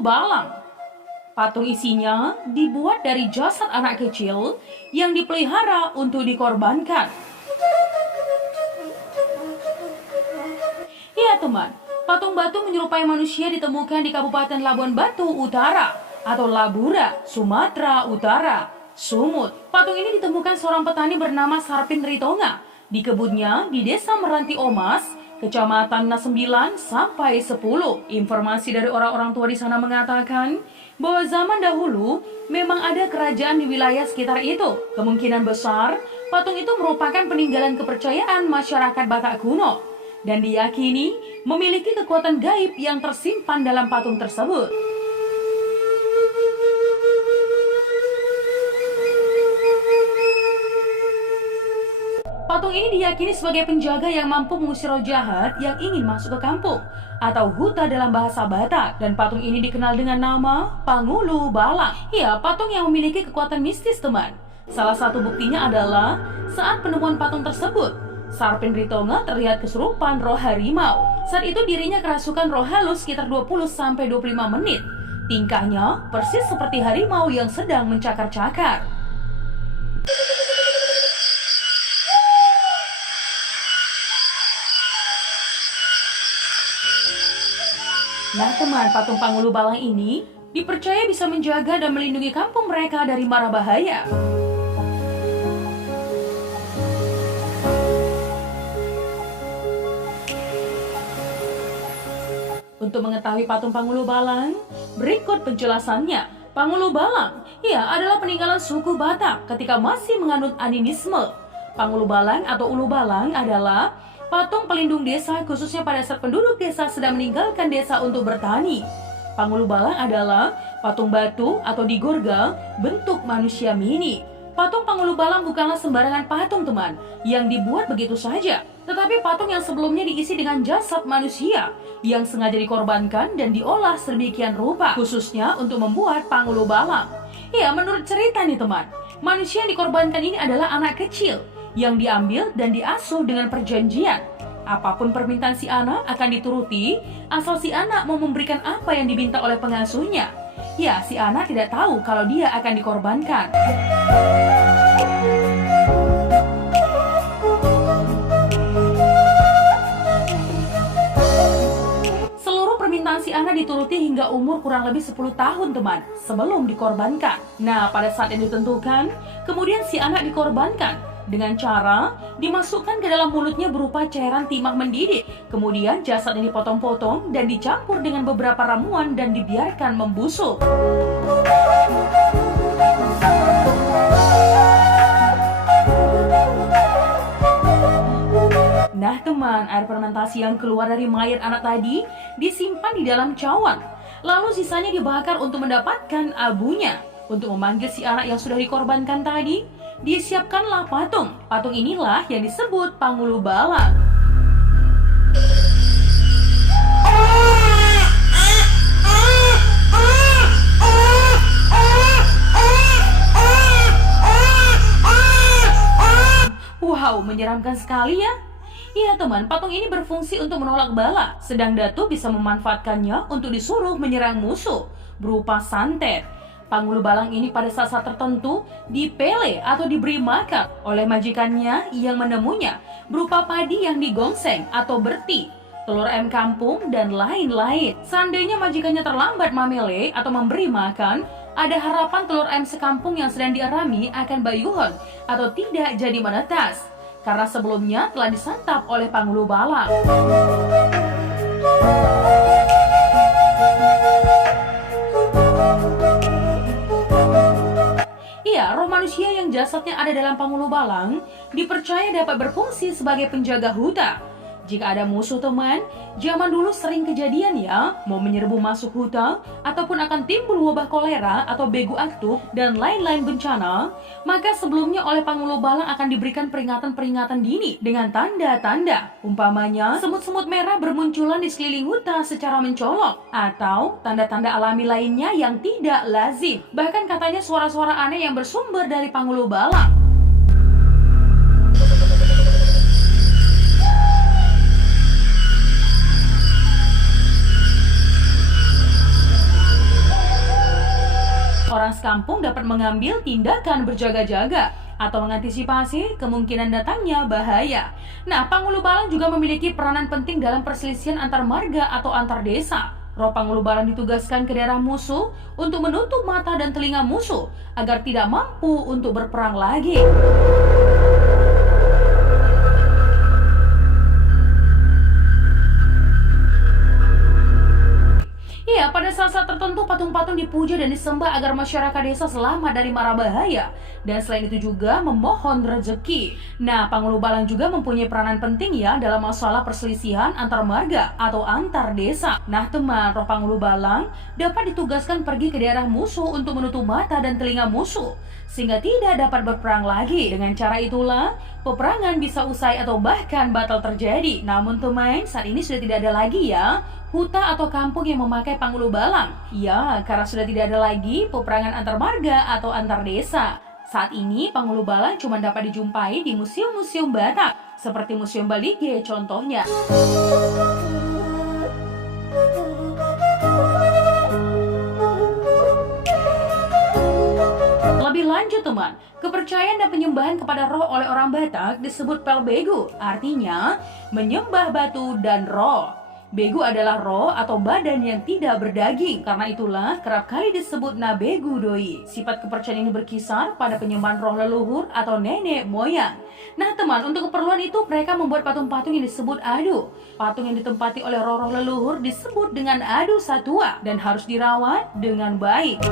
Pangulu Balang. Patung isinya dibuat dari jasad anak kecil yang dipelihara untuk dikorbankan. Ya teman, patung batu menyerupai manusia ditemukan di Kabupaten Labuan Batu Utara atau Labura, Sumatera Utara, Sumut. Patung ini ditemukan seorang petani bernama Sarpin Ritonga di kebunnya di Desa Meranti Omas, Kecamatan 9 sampai 10. Informasi dari orang-orang tua di sana mengatakan bahwa zaman dahulu memang ada kerajaan di wilayah sekitar itu. Kemungkinan besar patung itu merupakan peninggalan kepercayaan masyarakat Batak kuno dan diyakini memiliki kekuatan gaib yang tersimpan dalam patung tersebut. Patung ini diyakini sebagai penjaga yang mampu mengusir roh jahat yang ingin masuk ke kampung atau huta dalam bahasa Batak, dan patung ini dikenal dengan nama Pangulu Balang. Ya, patung yang memiliki kekuatan mistis teman. Salah satu buktinya adalah saat penemuan patung tersebut, Sarpin Ritonga terlihat kesurupan roh harimau. Saat itu dirinya kerasukan roh halus sekitar 20-25 menit. Tingkahnya persis seperti harimau yang sedang mencakar-cakar. Nah teman, patung Pangulu Balang ini dipercaya bisa menjaga dan melindungi kampung mereka dari mara bahaya. Untuk mengetahui patung Pangulu Balang, berikut penjelasannya. Pangulu Balang, ya, adalah peninggalan suku Batak ketika masih menganut animisme. Pangulu Balang atau Ulu Balang adalah patung pelindung desa, khususnya pada saat penduduk desa sedang meninggalkan desa untuk bertani. Pangulu Balang adalah patung batu atau digorga bentuk manusia mini. Patung Pangulu Balang bukanlah sembarangan patung teman yang dibuat begitu saja, tetapi patung yang sebelumnya diisi dengan jasad manusia yang sengaja dikorbankan dan diolah sedemikian rupa, khususnya untuk membuat Pangulu Balang. Ya, menurut cerita nih teman, manusia yang dikorbankan ini adalah anak kecil yang diambil dan diasuh dengan perjanjian. Apapun permintaan si anak akan dituruti, asal si anak mau memberikan apa yang diminta oleh pengasuhnya. Ya, si anak tidak tahu kalau dia akan dikorbankan. Seluruh permintaan si anak dituruti hingga umur kurang lebih 10 tahun teman, sebelum dikorbankan. Nah, pada saat yang ditentukan, kemudian si anak dikorbankan dengan cara dimasukkan ke dalam mulutnya berupa cairan timah mendidih. Kemudian jasadnya dipotong-potong dan dicampur dengan beberapa ramuan dan dibiarkan membusuk. Nah teman, air fermentasi yang keluar dari mayat anak tadi disimpan di dalam cawan. Lalu sisanya dibakar untuk mendapatkan abunya. Untuk memanggil si anak yang sudah dikorbankan tadi, disiapkanlah patung. Patung inilah yang disebut Pangulu Balang. Wow, menyeramkan sekali ya. Iya teman, patung ini berfungsi untuk menolak bala, sedang Datu bisa memanfaatkannya untuk disuruh menyerang musuh berupa santet. Pangulu Balang ini pada saat-saat tertentu dipele atau diberi makan oleh majikannya yang menemunya berupa padi yang digongseng atau berti, telur ayam kampung, dan lain-lain. Seandainya majikannya terlambat mamele atau memberi makan, ada harapan telur ayam sekampung yang sedang diarami akan bayuhon atau tidak jadi menetas, karena sebelumnya telah disantap oleh Pangulu Balang. Iya, roh manusia yang jasadnya ada dalam Pangulu Balang dipercaya dapat berfungsi sebagai penjaga huta. Jika ada musuh teman, zaman dulu sering kejadian ya, mau menyerbu masuk hutan, ataupun akan timbul wabah kolera atau begu aktif dan lain-lain bencana, maka sebelumnya oleh Pangulu Balang akan diberikan peringatan-peringatan dini dengan tanda-tanda. Umpamanya, semut-semut merah bermunculan di sekeliling hutan secara mencolok, atau tanda-tanda alami lainnya yang tidak lazim. Bahkan katanya suara-suara aneh yang bersumber dari Pangulu Balang. Orang sekampung dapat mengambil tindakan berjaga-jaga atau mengantisipasi kemungkinan datangnya bahaya. Nah, Panghulu-Balang juga memiliki peranan penting dalam perselisihan antar marga atau antar desa. Roh Panghulu-Balang ditugaskan ke daerah musuh untuk menutup mata dan telinga musuh agar tidak mampu untuk berperang lagi. Iya, pada saat-saat tertentu patung-patung dipuja dan disembah agar masyarakat desa selamat dari mara bahaya. Dan selain itu juga memohon rezeki. Nah, Panghulu-Balang juga mempunyai peranan penting ya dalam masalah perselisihan antar marga atau antar desa. Nah teman, roh Panghulu-Balang dapat ditugaskan pergi ke daerah musuh untuk menutup mata dan telinga musuh sehingga tidak dapat berperang lagi. Dengan cara itulah peperangan bisa usai atau bahkan batal terjadi. Namun teman, saat ini sudah tidak ada lagi ya huta atau kampung yang memakai Panghulu-Balang. Ya, karena sudah tidak ada lagi peperangan antar marga atau antar desa. Saat ini Panghulu-Balang cuma dapat dijumpai di museum-museum Batak, seperti Museum Balige contohnya. Lebih lanjut teman, kepercayaan dan penyembahan kepada roh oleh orang Batak disebut pelbegu, artinya menyembah batu dan roh. Begu adalah roh atau badan yang tidak berdaging, karena itulah kerap kali disebut nabegu doi. Sifat kepercayaan ini berkisar pada penyembahan roh leluhur atau nenek moyang. Nah teman, untuk keperluan itu mereka membuat patung-patung yang disebut adu. Patung yang ditempati oleh roh-roh leluhur disebut dengan adu satua dan harus dirawat dengan baik.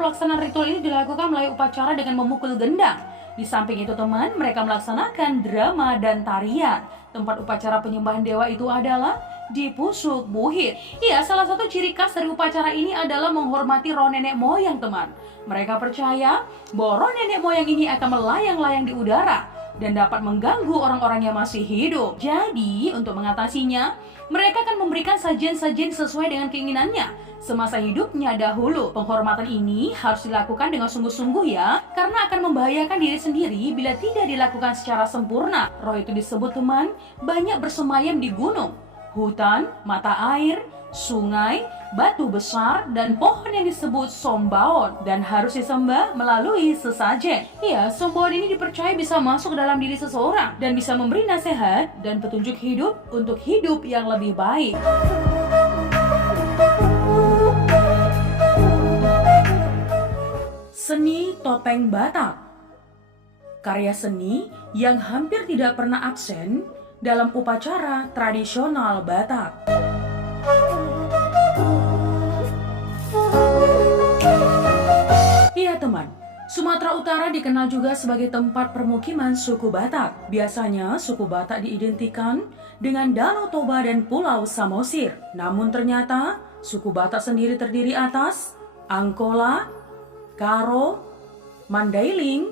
Pelaksanaan ritual ini dilakukan melalui upacara dengan memukul gendang. Di samping itu teman, mereka melaksanakan drama dan tarian. Tempat upacara penyembahan dewa itu adalah di Pusuk Buhit. Iya, salah satu ciri khas dari upacara ini adalah menghormati roh nenek moyang teman. Mereka percaya bahwa roh nenek moyang ini akan melayang-layang di udara dan dapat mengganggu orang-orang yang masih hidup. Jadi, untuk mengatasinya, mereka akan memberikan sajian-sajian sesuai dengan keinginannya semasa hidupnya dahulu. Penghormatan ini harus dilakukan dengan sungguh-sungguh ya, karena akan membahayakan diri sendiri bila tidak dilakukan secara sempurna. Roh itu disebut teman, banyak bersemayam di gunung, hutan, mata air, sungai, batu besar, dan pohon yang disebut sombaon dan harus disembah melalui sesajen. Ya, sombaon ini dipercaya bisa masuk ke dalam diri seseorang dan bisa memberi nasihat dan petunjuk hidup untuk hidup yang lebih baik. Seni topeng Batak, karya seni yang hampir tidak pernah absen dalam upacara tradisional Batak. Iya teman, Sumatera Utara dikenal juga sebagai tempat permukiman suku Batak. Biasanya suku Batak diidentikan dengan Danau Toba dan Pulau Samosir. Namun ternyata suku Batak sendiri terdiri atas Angkola, Karo, Mandailing,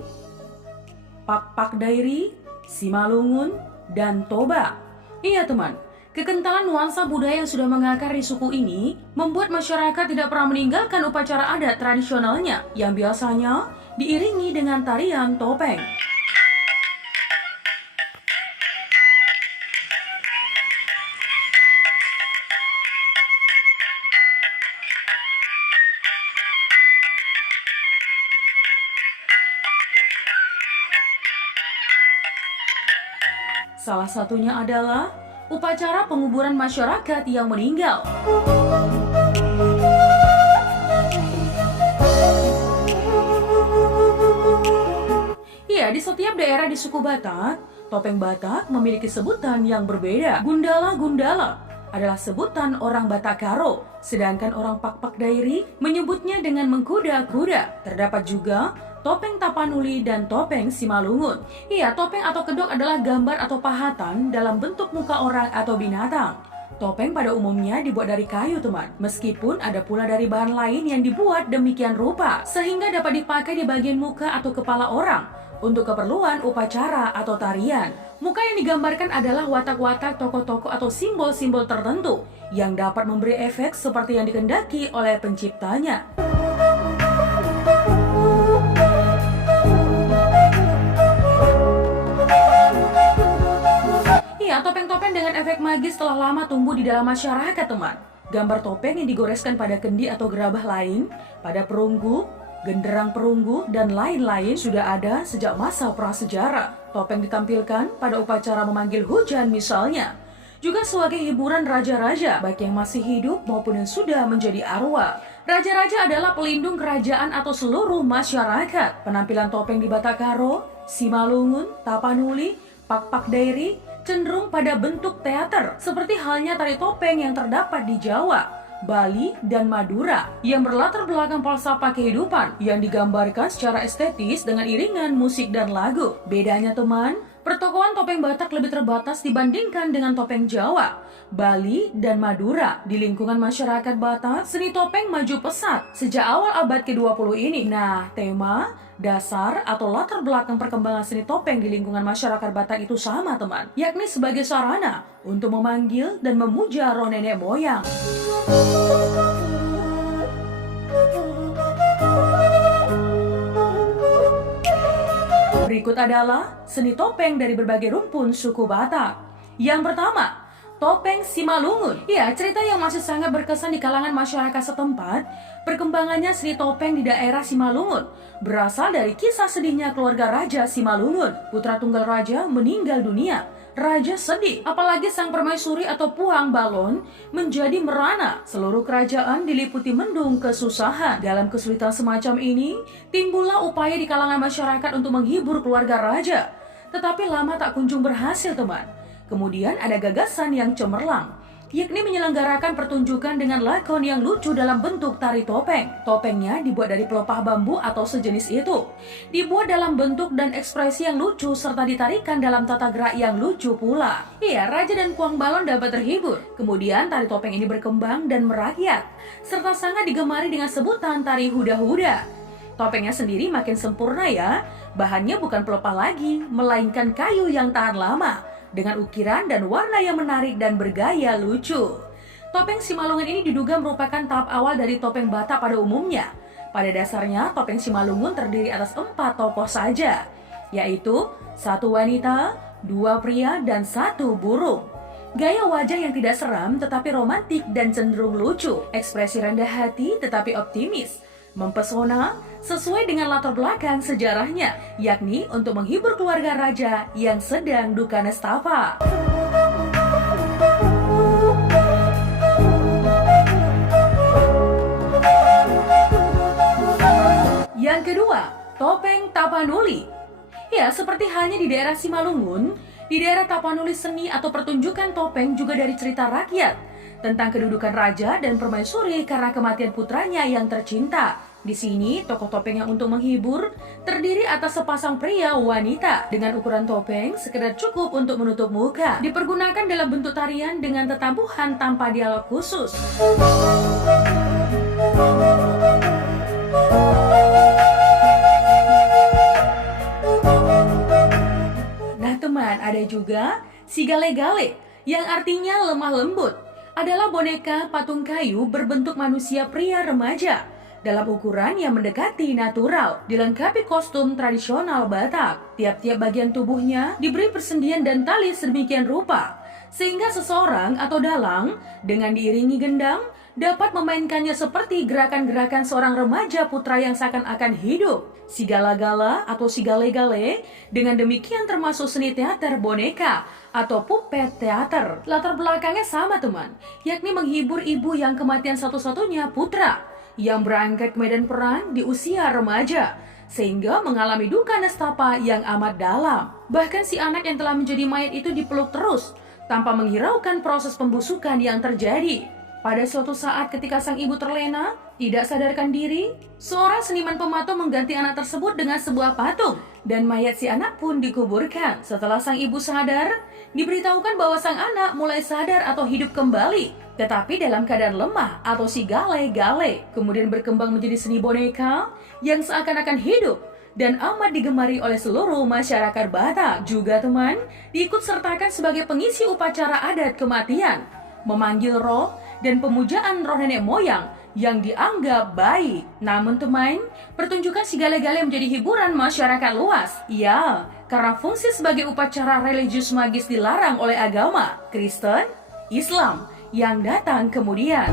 Pak Dairi, Simalungun, dan Toba. Iya teman, kekentalan nuansa budaya yang sudah mengakar di suku ini membuat masyarakat tidak pernah meninggalkan upacara adat tradisionalnya yang biasanya diiringi dengan tarian topeng. Salah satunya adalah upacara penguburan masyarakat yang meninggal. Ya, di setiap daerah di suku Batak, topeng Batak memiliki sebutan yang berbeda. Gundala-gundala adalah sebutan orang Batak Karo, sedangkan orang Pak Dairi menyebutnya dengan mengkuda-kuda. Terdapat juga topeng Tapanuli dan topeng Simalungun. Iya, topeng atau kedok adalah gambar atau pahatan dalam bentuk muka orang atau binatang. Topeng pada umumnya dibuat dari kayu teman, meskipun ada pula dari bahan lain yang dibuat demikian rupa, sehingga dapat dipakai di bagian muka atau kepala orang untuk keperluan upacara atau tarian. Muka yang digambarkan adalah watak-watak tokoh-tokoh atau simbol-simbol tertentu yang dapat memberi efek seperti yang dikehendaki oleh penciptanya. topeng-topeng dengan efek magis telah lama tumbuh di dalam masyarakat, teman. Gambar topeng yang digoreskan pada kendi atau gerabah lain, pada perunggu, genderang perunggu, dan lain-lain sudah ada sejak masa prasejarah. Topeng ditampilkan pada upacara memanggil hujan misalnya. Juga sebagai hiburan raja-raja, baik yang masih hidup maupun yang sudah menjadi arwah. Raja-raja adalah pelindung kerajaan atau seluruh masyarakat. Penampilan topeng di Batakaro, Simalungun, Tapanuli, Pak Dairi cenderung pada bentuk teater, seperti halnya tari topeng yang terdapat di Jawa, Bali, dan Madura, yang berlatar belakang falsafah kehidupan yang digambarkan secara estetis dengan iringan musik dan lagu. Bedanya, teman, pertokoan topeng Batak lebih terbatas dibandingkan dengan topeng Jawa, Bali, dan Madura. Di lingkungan masyarakat Batak, seni topeng maju pesat sejak awal abad ke-20 ini. Nah, tema, dasar, atau latar belakang perkembangan seni topeng di lingkungan masyarakat Batak itu sama, teman, yakni sebagai sarana untuk memanggil dan memuja roh nenek moyang. Berikut adalah seni topeng dari berbagai rumpun suku Batak. Yang pertama, topeng Simalungun. Ya, cerita yang masih sangat berkesan di kalangan masyarakat setempat, perkembangannya seni topeng di daerah Simalungun berasal dari kisah sedihnya keluarga Raja Simalungun. Putra tunggal raja meninggal dunia. Raja sedih, apalagi sang permaisuri atau Puang Balon menjadi merana. Seluruh kerajaan diliputi mendung kesusahan. Dalam kesulitan semacam ini, timbullah upaya di kalangan masyarakat untuk menghibur keluarga raja. Tetapi lama tak kunjung berhasil, teman. Kemudian ada gagasan yang cemerlang, yakni menyelenggarakan pertunjukan dengan lakon yang lucu dalam bentuk tari topeng. Topengnya dibuat dari pelepah bambu atau sejenis itu. Dibuat dalam bentuk dan ekspresi yang lucu serta ditarikan dalam tata gerak yang lucu pula. Iya, raja dan Puang Balon dapat terhibur. Kemudian tari topeng ini berkembang dan merakyat, serta sangat digemari dengan sebutan tari huda-huda. Topengnya sendiri makin sempurna ya. Bahannya bukan pelepah lagi, melainkan kayu yang tahan lama, dengan ukiran dan warna yang menarik dan bergaya lucu. Topeng Simalungun ini diduga merupakan tahap awal dari topeng Batak pada umumnya. Pada dasarnya, topeng Simalungun terdiri atas 4 tokoh saja, yaitu 1 wanita, 2 pria, dan 1 burung. Gaya wajah yang tidak seram tetapi romantik dan cenderung lucu. Ekspresi rendah hati tetapi optimis, mempesona, sesuai dengan latar belakang sejarahnya, yakni untuk menghibur keluarga raja yang sedang duka nestapa. Yang kedua, topeng Tapanuli. Ya, seperti halnya di daerah Simalungun, di daerah Tapanuli seni atau pertunjukan topeng juga dari cerita rakyat tentang kedudukan raja dan permaisuri karena kematian putranya yang tercinta. Di sini, tokoh topeng yang untuk menghibur terdiri atas sepasang pria wanita dengan ukuran topeng sekedar cukup untuk menutup muka. Dipergunakan dalam bentuk tarian dengan tetambuhan tanpa dialog khusus. Nah teman, ada juga si gale-gale yang artinya lemah lembut. Adalah boneka patung kayu berbentuk manusia pria remaja dalam ukuran yang mendekati natural, dilengkapi kostum tradisional Batak. Tiap-tiap bagian tubuhnya diberi persendian dan tali sedemikian rupa, sehingga seseorang atau dalang dengan diiringi gendang dapat memainkannya seperti gerakan-gerakan seorang remaja putra yang seakan-akan hidup. Si gala-gala atau si gale-gale dengan demikian termasuk seni teater boneka atau puppet teater. Latar belakangnya sama teman, yakni menghibur ibu yang kematian satu-satunya putra yang berangkat ke medan perang di usia remaja, sehingga mengalami duka nestapa yang amat dalam. Bahkan si anak yang telah menjadi mayat itu dipeluk terus, tanpa menghiraukan proses pembusukan yang terjadi. Pada suatu saat ketika sang ibu terlena, tidak sadarkan diri, seorang seniman pematung mengganti anak tersebut dengan sebuah patung, dan mayat si anak pun dikuburkan. Setelah sang ibu sadar, diberitahukan bahwa sang anak mulai sadar atau hidup kembali, tetapi dalam keadaan lemah atau si gale-gale. Kemudian berkembang menjadi seni boneka yang seakan-akan hidup dan amat digemari oleh seluruh masyarakat Batak. Juga teman, diikut sertakan sebagai pengisi upacara adat kematian, memanggil roh dan pemujaan roh nenek moyang yang dianggap baik. Namun teman, pertunjukan si gale-gale menjadi hiburan masyarakat luas. Ya, karena fungsi sebagai upacara religius magis dilarang oleh agama Kristen, Islam yang datang kemudian.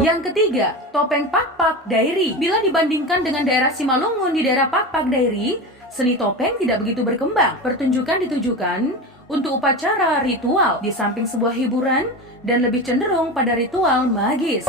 Yang ketiga, topeng Pak-Pak Dairi. Bila dibandingkan dengan daerah Simalungun di daerah Pak-Pak Dairi, seni topeng tidak begitu berkembang. Pertunjukan ditujukan untuk upacara ritual di samping sebuah hiburan dan lebih cenderung pada ritual magis.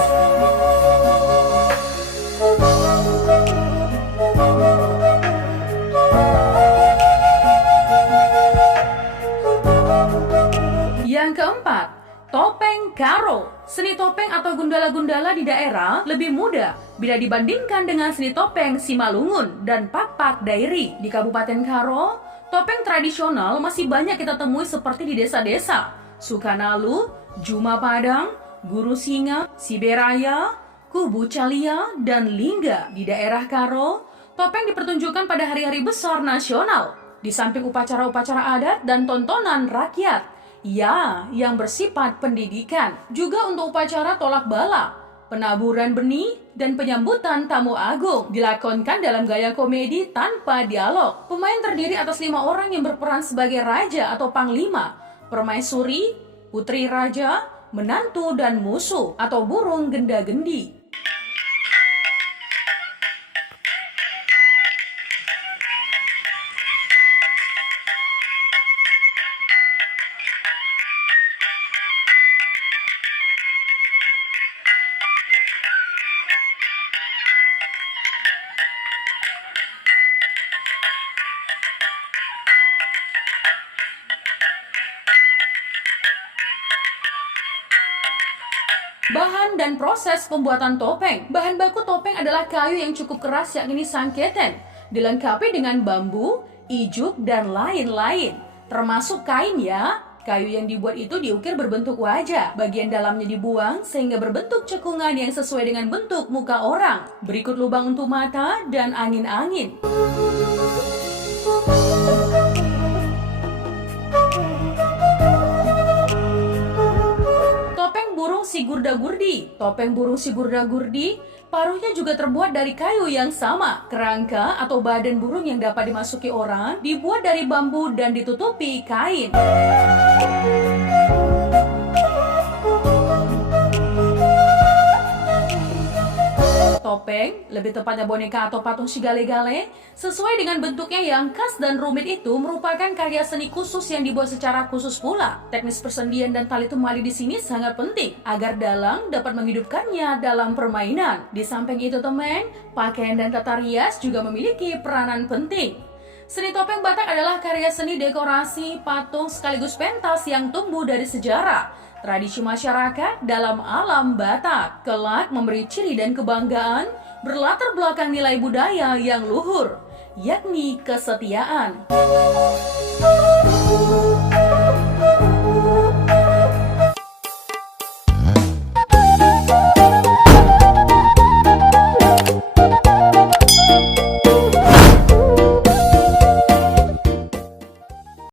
Yang keempat, topeng Karo. Seni topeng atau gundala-gundala di daerah lebih mudah bila dibandingkan dengan seni topeng Simalungun dan Pak-Pak Dairi. Di Kabupaten Karo, topeng tradisional masih banyak kita temui seperti di desa-desa Sukanalu, Juma Padang, Guru Singa, Siberaya, Kubu Calia, dan Lingga. Di daerah Karo, topeng dipertunjukkan pada hari-hari besar nasional, di samping upacara-upacara adat dan tontonan rakyat. Ya, yang bersifat pendidikan. Juga untuk upacara tolak bala, penaburan benih, dan penyambutan tamu agung dilakonkan dalam gaya komedi tanpa dialog. Pemain terdiri atas 5 orang yang berperan sebagai raja atau panglima, permaisuri, putri raja, menantu, dan musuh atau burung genda-gendi. Bahan dan proses pembuatan topeng. Bahan baku topeng adalah kayu yang cukup keras, yakni sangketen, dilengkapi dengan bambu, ijuk, dan lain-lain. Termasuk kain ya. Kayu yang dibuat itu diukir berbentuk wajah. Bagian dalamnya dibuang sehingga berbentuk cekungan yang sesuai dengan bentuk muka orang. Berikut lubang untuk mata dan angin-angin. Sigurda-gurdi. Topeng burung sigurda-gurdi, paruhnya juga terbuat dari kayu yang sama. Kerangka atau badan burung yang dapat dimasuki orang dibuat dari bambu dan ditutupi kain. Topeng, lebih tepatnya boneka atau patung si gale-gale, sesuai dengan bentuknya yang khas dan rumit itu merupakan karya seni khusus yang dibuat secara khusus pula. Teknis persendian dan tali temali di sini sangat penting agar dalang dapat menghidupkannya dalam permainan. Di samping itu teman, pakaian dan tata rias juga memiliki peranan penting. Seni topeng Batak adalah karya seni dekorasi, patung sekaligus pentas yang tumbuh dari sejarah, tradisi masyarakat dalam alam Batak. Kelak memberi ciri dan kebanggaan berlatar belakang nilai budaya yang luhur, yakni kesetiaan.